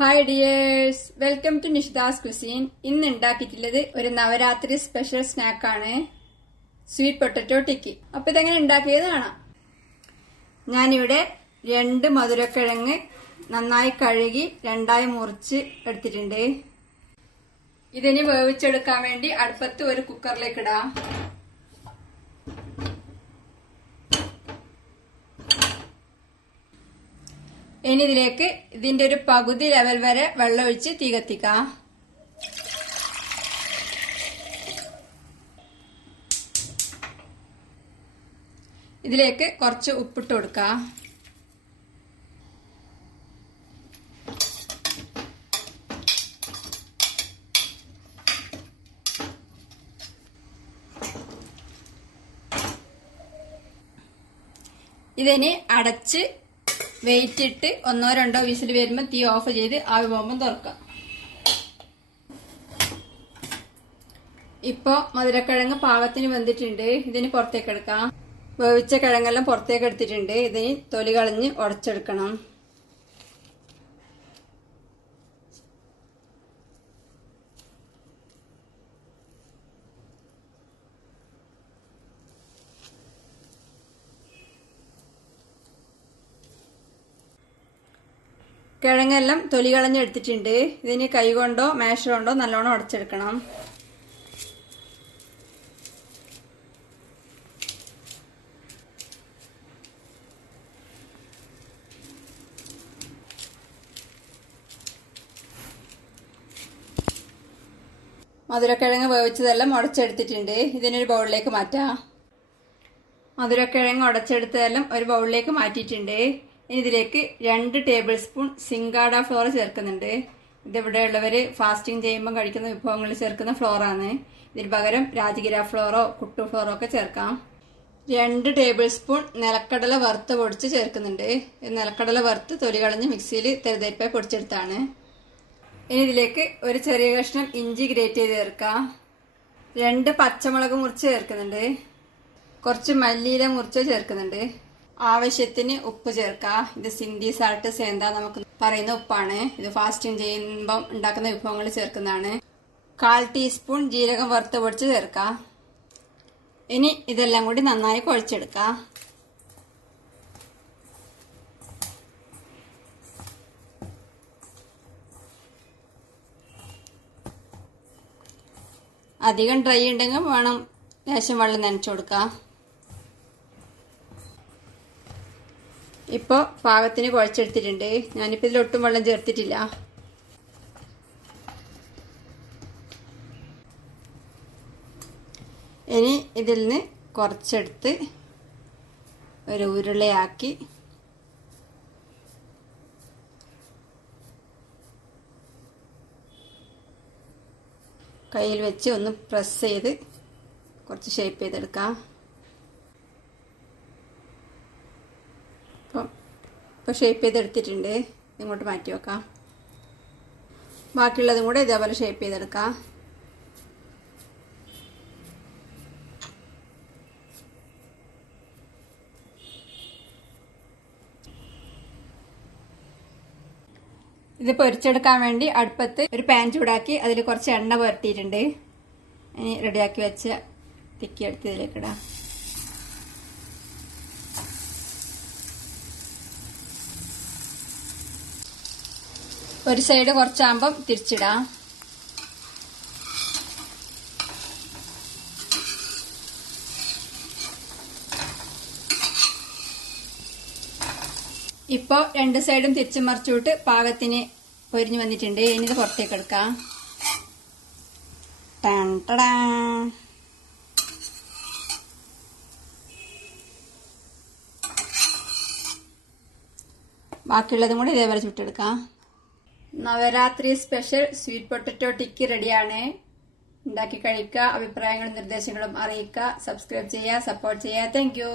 Hi dears, welcome to Nishitha's cuisine. ഇന്ന് ഉണ്ടാക്കിയിട്ടുള്ളത് ഒരു നവരാത്രി സ്പെഷ്യൽ സ്നാക്കാണ്, സ്വീറ്റ് പൊട്ടറ്റോ ടിക്കി. അപ്പൊ ഇതെങ്ങനെ ഉണ്ടാക്കിയത് കാണാം. ഞാനിവിടെ 2 മധുരക്കിഴങ്ങ് നന്നായി കഴുകി 2ആയി മുറിച്ച് എടുത്തിട്ടുണ്ട്. ഇതിന് വേവിച്ചെടുക്കാൻ വേണ്ടി അടുപ്പത്ത് ഒരു കുക്കറിലേക്ക് ഇടാം. ഇനി ഇതിലേക്ക് ഇതിന്റെ ഒരു പകുതി ലെവൽ വരെ വെള്ളം ഒഴിച്ച് തീ കത്തിക്കാം. ഇതിലേക്ക് കുറച്ച് ഉപ്പിട്ട് കൊടുക്കാം. ഇതിന് അടച്ച് വെയിറ്റ് ഇട്ട് 1-2 വിസിൽ വരുമ്പോൾ തീ ഓഫ് ചെയ്ത് ആവി പോകുമ്പോൾ തുറക്കാം. ഇപ്പൊ മധുരക്കിഴങ്ങ് പാകത്തിന് വെന്തിട്ടുണ്ട്. ഇതിന് പുറത്തേക്ക് എടുക്കാം. വേവിച്ച കിഴങ്ങെല്ലാം പുറത്തേക്ക് എടുത്തിട്ടുണ്ട്. ഇതിന് തൊലി കളഞ്ഞ് ഉടച്ചെടുക്കണം. കിഴങ്ങെല്ലാം തൊലി കളഞ്ഞെടുത്തിട്ടുണ്ട്. ഇതിന് കൈകൊണ്ടോ മാഷർ കൊണ്ടോ നല്ലോണം ഉടച്ചെടുക്കണം. മധുരക്കിഴങ്ങ് വേവിച്ചതെല്ലാം ഉടച്ചെടുത്തിട്ടുണ്ട്. ഇതിനൊരു ബൗളിലേക്ക് മാറ്റാം. മധുരക്കിഴങ്ങ് ഉടച്ചെടുത്തതെല്ലാം ഒരു ബൗളിലേക്ക് മാറ്റിയിട്ടുണ്ട്. ഇനി ഇതിലേക്ക് 2 ടേബിൾ സ്പൂൺ സിങ്കാഡ ഫ്ലോർ ചേർക്കുന്നുണ്ട്. ഇതിവിടെ ഉള്ളവര് ഫാസ്റ്റിംഗ് ചെയ്യുമ്പോൾ കഴിക്കുന്ന വിഭവങ്ങളിൽ ചേർക്കുന്ന ഫ്ലോറാണ്. ഇതിന് പകരം രാജഗിര ഫ്ലോറോ കുട്ടു ഫ്ലോറോ ഒക്കെ ചേർക്കാം. 2 ടേബിൾ സ്പൂൺ നിലക്കടല വറുത്ത് പൊടിച്ച് ചേർക്കുന്നുണ്ട്. നിലക്കടല വറുത്ത് തൊലി കളഞ്ഞ് മിക്സിയിൽ തെരുതെരിപ്പായി പൊടിച്ചെടുത്താണ്. ഇനി ഇതിലേക്ക് ഒരു ചെറിയ കഷ്ണം ഇഞ്ചി ഗ്രേറ്റ് ചെയ്ത് ചേർക്കാം. 2 പച്ചമുളക് മുറിച്ച് ചേർക്കുന്നുണ്ട്. കുറച്ച് മല്ലിയില മുറിച്ച് ചേർക്കുന്നുണ്ട്. ആവശ്യത്തിന് ഉപ്പ് ചേർക്കാം. ഇത് സിന്ധി സാൾട്ട് സേന്ത നമുക്ക് പറയുന്ന ഉപ്പാണ്. ഇത് ഫാസ്റ്റിംഗ് ചെയ്യുമ്പോൾ ഉണ്ടാക്കുന്ന വിഭവങ്ങൾ ചേർക്കുന്നതാണ്. 1/4 ടീസ്പൂൺ ജീരകം വറുത്ത് പൊടിച്ച് ചേർക്കാം. ഇനി ഇതെല്ലാം കൂടി നന്നായി കുഴച്ചെടുക്കാം. അധികം ഡ്രൈ ഉണ്ടെങ്കിൽ വേണം ലേശം വെള്ളം നനച്ചു കൊടുക്കാം. ഇപ്പോൾ പാകത്തിന് കുഴച്ചെടുത്തിട്ടുണ്ട്. ഞാനിപ്പോൾ ഇതിലൊട്ടും വെള്ളം ചേർത്തിട്ടില്ല. ഇനി ഇതിൽ നിന്ന് കുറച്ചെടുത്ത് ഒരു ഉരുളയാക്കി കയ്യിൽ വെച്ച് ഒന്ന് പ്രസ് ചെയ്ത് കുറച്ച് ഷേപ്പ് ചെയ്തെടുക്കാം. ഇപ്പോൾ ഷേപ്പ് ചെയ്തെടുത്തിട്ടുണ്ട്. ഇങ്ങോട്ട് മാറ്റി വെക്കാം. ബാക്കിയുള്ളതും കൂടെ ഇതേപോലെ ഷേപ്പ് ചെയ്തെടുക്കാം. ഇത് പൊരിച്ചെടുക്കാൻ വേണ്ടി അടുപ്പത്ത് ഒരു പാൻ ചൂടാക്കി അതിൽ കുറച്ച് എണ്ണ പുരട്ടിയിട്ടുണ്ട്. ഇനി റെഡിയാക്കി വെച്ച് തിക്കിയെടുത്ത് ഇതിലേക്ക് ഇടാം. ഒരു സൈഡ് കുറച്ചാകുമ്പം തിരിച്ചിടാം. ഇപ്പോൾ 2 സൈഡും തിരിച്ചു മറിച്ചുവിട്ട് പാകത്തിന് പൊരിഞ്ഞു വന്നിട്ടുണ്ട്. ഇനി ഇത് പുറത്തേക്ക് എടുക്കാം. ബാക്കിയുള്ളതും കൂടി ഇതേപോലെ ചുട്ടെടുക്കാം. Navratri special sweet potato tikki റെഡിയാണ്. ഉണ്ടാക്കി കഴിക്കുക. അഭിപ്രായങ്ങളും നിർദ്ദേശങ്ങളും അറിയിക്കുക. സബ്സ്ക്രൈബ് ചെയ്യുക, സപ്പോർട്ട് ചെയ്യുക. Thank you.